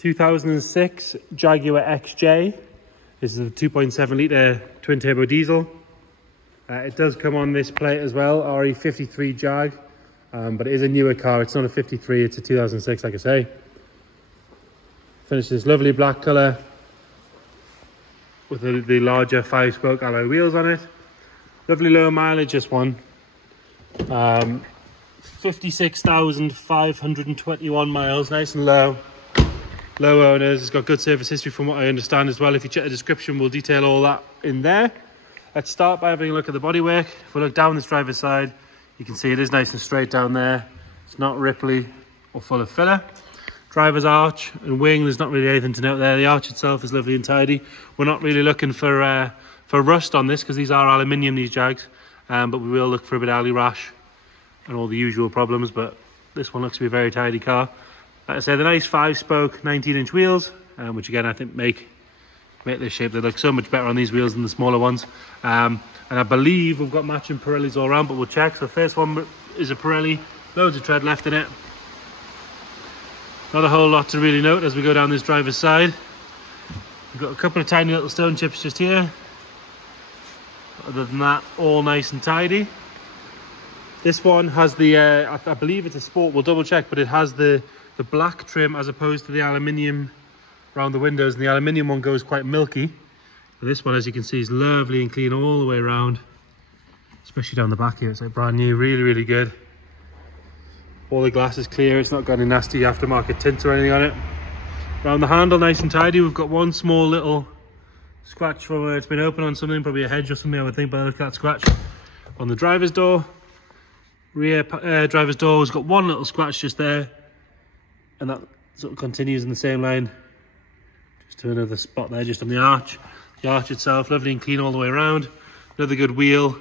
2006 Jaguar XJ. This is a 2.7 litre twin turbo diesel. It does come on this plate as well, RE53 Jag, but it is a newer car. It's not a 53, it's a 2006, like I say. Finished this lovely black colour with the larger 5-spoke alloy wheels on it. Lovely low mileage, this one. 56,521 miles, nice and low. Low owners, it's got good service history from what I understand as well. If you check the description, we'll detail all that in there. Let's start by having a look at the bodywork. If we look down this driver's side, you can see it is nice and straight down there. It's not ripply or full of filler. Driver's arch and wing, there's not really anything to note there. The arch itself is lovely and tidy. We're not really looking for rust on this because these are aluminium, these Jags, but we will look for a bit of alley rash and all the usual problems, but this one looks to be a very tidy car. Like I say, the nice 5-spoke 19-inch wheels, which again I think make this shape. They look so much better on these wheels than the smaller ones. And I believe we've got matching Pirellis all around, but we'll check. So the first one is a Pirelli, loads of tread left in it. Not a whole lot to really note as we go down this driver's side. We've got a couple of tiny little stone chips just here. Other than that, all nice and tidy. This one has the, I believe it's a Sport, we'll double check, but it has the black trim as opposed to the aluminium around the windows, and the aluminium one goes quite milky. But this one, as you can see, is lovely and clean all the way around, especially down the back here. It's like brand new, really, really good. All the glass is clear, it's not got any nasty aftermarket tints or anything on it. Around the handle, nice and tidy. We've got one small little scratch from where it's been open on something, probably a hedge or something, I would think, by the look at that scratch. On the driver's door, rear driver's door has got one little scratch just there, and that sort of continues in the same line just to another spot there, just on the arch. The arch itself, lovely and clean all the way around. Another good wheel.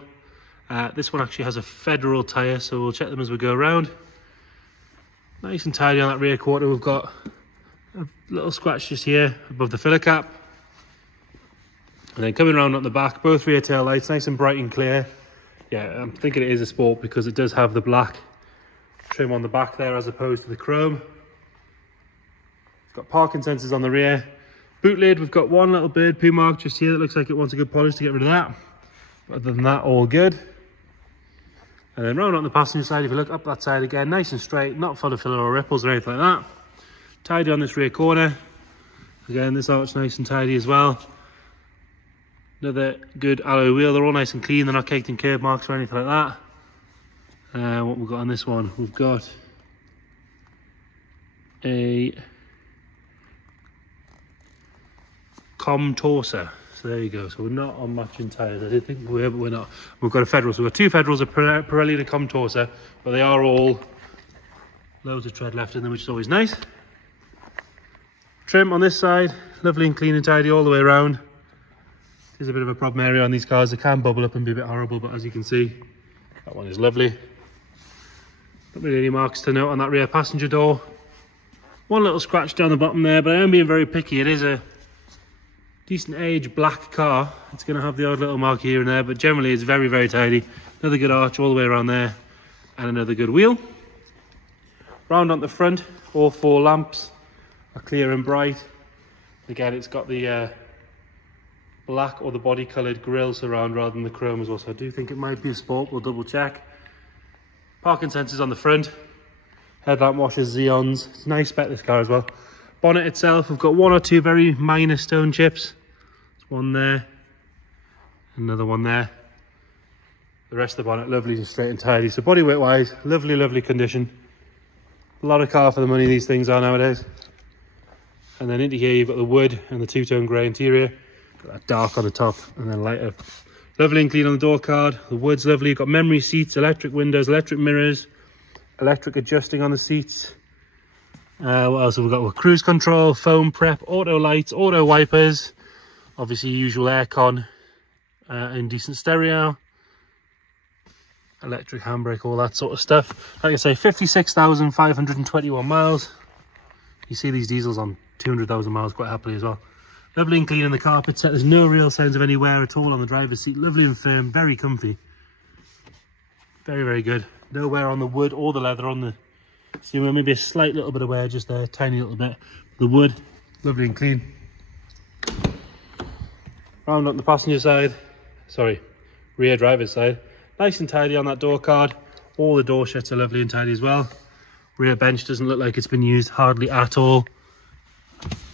This one actually has a Federal tyre, so we'll check them as we go around. Nice and tidy on that rear quarter. We've got a little scratch just here above the filler cap. And then coming around on the back, both rear tail lights, nice and bright and clear. Yeah, I'm thinking it is a Sport because it does have the black trim on the back there as opposed to the chrome. It's got parking sensors on the rear. Boot lid, we've got one little bird poo mark just here that looks like it wants a good polish to get rid of that. But other than that, all good. And then round on the passenger side, if you look up that side again, nice and straight, not full of filler or ripples or anything like that. Tidy on this rear corner. Again, this arch nice and tidy as well. Another good alloy wheel, they're all nice and clean, they're not caked in curb marks or anything like that. What we've got on this one, we've got a Comtorser. So there you go. So we're not on matching tyres. I did think we were, but we're not. We've got a Federal. So we've got two Federals, a Pirelli and a Comtorser, but they are all loads of tread left in them, which is always nice. Trim on this side, lovely and clean and tidy all the way around. There's a bit of a problem area on these cars. They can bubble up and be a bit horrible, but as you can see, that one is lovely. Not really any marks to note on that rear passenger door. One little scratch down the bottom there, but I am being very picky. It is a decent age black car. It's going to have the odd little mark here and there, but generally it's very, very tidy. Another good arch all the way around there, and another good wheel. Round on the front, all four lamps are clear and bright. Again, it's got the black or the body coloured grille surround rather than the chrome as well, so I do think it might be a Sport. We'll double check. Parking sensors on the front, headlamp washers, Xeons. It's a nice spec, this car as well. Bonnet itself, we've got one or two very minor stone chips. There's one there, another one there. The rest of the bonnet lovely and straight and tidy. So bodywork wise, lovely, lovely condition. A lot of car for the money these things are nowadays. And then into here you've got the wood and the two-tone grey interior. Got that dark on the top and then lighter. Lovely and clean on the door card. The wood's lovely. You've got memory seats, electric windows, electric mirrors, electric adjusting on the seats. What else have we got? Well, cruise control, foam prep, auto lights, auto wipers, obviously usual aircon, and decent stereo, electric handbrake, all that sort of stuff. Like I say, 56,521 miles. You see these diesels on 200,000 miles quite happily as well. Lovely and clean in the carpet set. There's no real signs of any wear at all on the driver's seat. Lovely and firm, very comfy. Very, very good. No wear on the wood or the leather on the See, maybe a slight little bit of wear just there, tiny little bit. The wood, lovely and clean. Round up the passenger side, sorry, rear driver's side. Nice and tidy on that door card. All the door shuts are lovely and tidy as well. Rear bench doesn't look like it's been used hardly at all.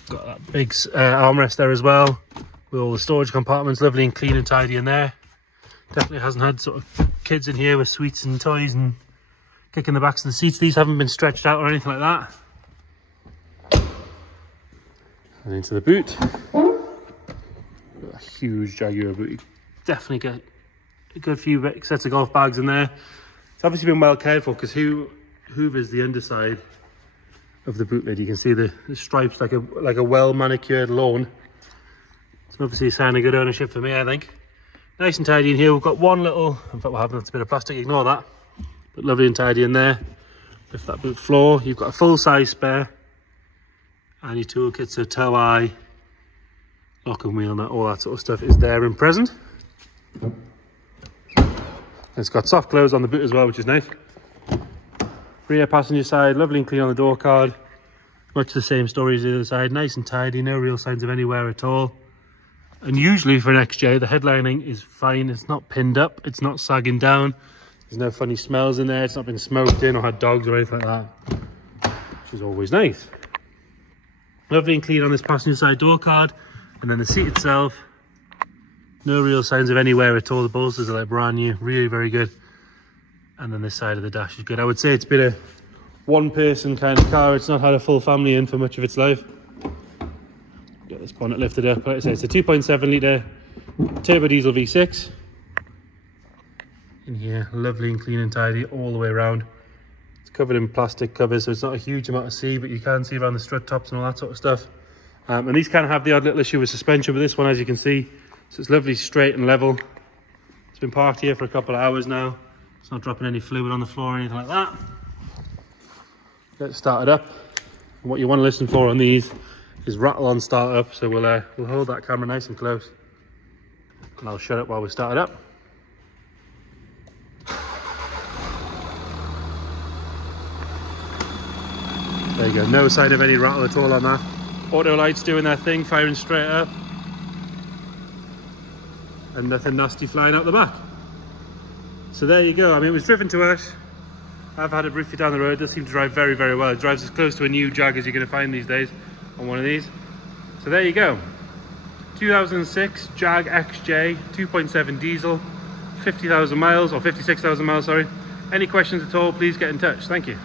Got that big armrest there as well, with all the storage compartments lovely and clean and tidy in there. Definitely hasn't had sort of kids in here with sweets and toys and kicking the backs of the seats. These haven't been stretched out or anything like that. And into the boot. Got a huge Jaguar boot. You definitely get a good few sets of golf bags in there. It's obviously been well cared for because hoovers the underside of the boot lid. You can see the stripes like a well manicured lawn. It's obviously a sign of good ownership for me, I think. Nice and tidy in here. We've got one little, in fact what happened, that's a bit of plastic, ignore that. But lovely and tidy in there. Lift that boot floor. You've got a full size spare. And your toolkit, so tow eye, lock and wheel nut, all that sort of stuff is there and present. It's got soft close on the boot as well, which is nice. Rear passenger side, lovely and clean on the door card. Much the same story as the other side, nice and tidy, no real signs of any wear at all. And usually for an XJ, the headlining is fine. It's not pinned up, it's not sagging down. There's no funny smells in there, it's not been smoked in or had dogs or anything like that, which is always nice. Lovely and clean on this passenger side door card. And then the seat itself, no real signs of any wear at all. The bolsters are like brand new, really very good. And then this side of the dash is good. I would say it's been a one-person kind of car. It's not had a full family in for much of its life. Get this bonnet lifted up. Like I say, it's a 2.7 litre turbo diesel V6. In here, lovely and clean and tidy all the way around. It's covered in plastic covers, so it's not a huge amount to see, but you can see around the strut tops and all that sort of stuff. And these kind of have the odd little issue with suspension, but this one, as you can see, so it's lovely, straight and level. It's been parked here for a couple of hours now. It's not dropping any fluid on the floor or anything like that. Let's start it up. And what you want to listen for on these is rattle on start up. So we'll hold that camera nice and close, and I'll shut it while we start it up. There you go, no sign of any rattle at all on that. Auto lights doing their thing, firing straight up. And nothing nasty flying out the back. So there you go. I mean, it was driven to us. I've had it briefly down the road. It does seem to drive very, very well. It drives as close to a new Jag as you're going to find these days on one of these. So there you go. 2006 Jag XJ 2.7 diesel, 50,000 miles, or 56,000 miles, sorry. Any questions at all, please get in touch. Thank you.